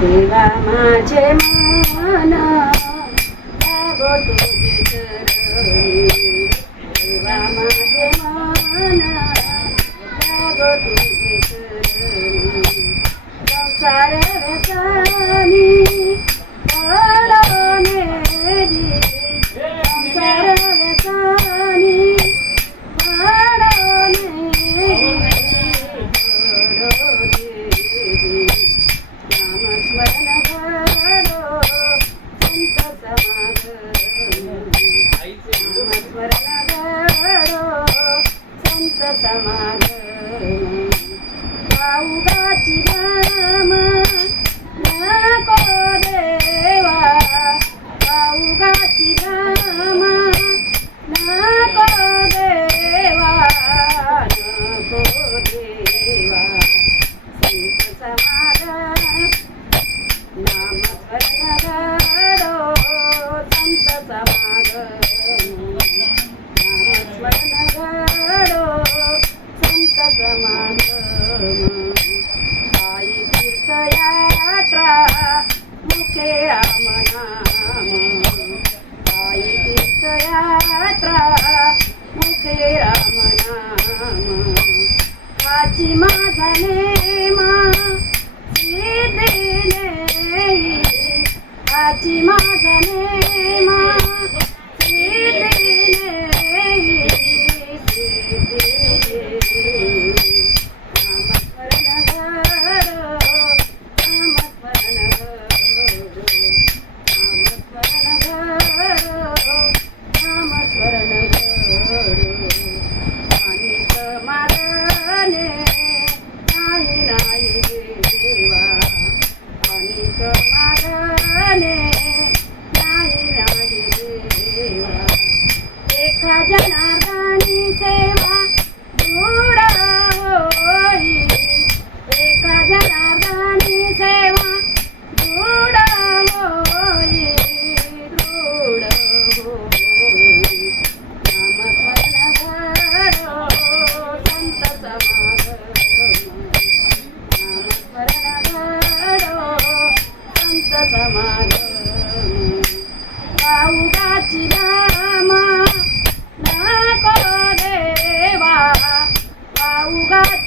देवा माझे मन लागो तुझे चरणी, देवा माझे मन लागो तुझे चरणी. संसार व्यसनी पडोने दी, संसार व्यसनी पडोने समागम पाऊगाची राम नको देवा, पाऊगाची राम नको देवा, नको देवा. संत समागम नामस्मरण घडो, संत समागम नामस्मरण घडो, संत समागम. आई तीर्थयात्रा मुखे राम नाम, आई तीर्थयात्रा मुखे राम नाम. वाची माझा नेमा सिद्धी नेई, वाची माझा नेमा सिद्धी नेई, सिद्धी नेई. नामस्मरण घडो, नामस्मरण घडो, नामस्मरण घडो, नामस्मरण घडो. अनेक मारणे नाही नाही देवा, अनेक मारणे नाही नाही देवा. एका जनार्दनी सेवा दृढ होई, एका जनार्दनी सेवा दृढ होई, दृढ होई. नामस्मरण घडो, संत समागम, नामस्मरण घडो, संत समागम. पाऊगाची राम नको देवा, पाऊगाची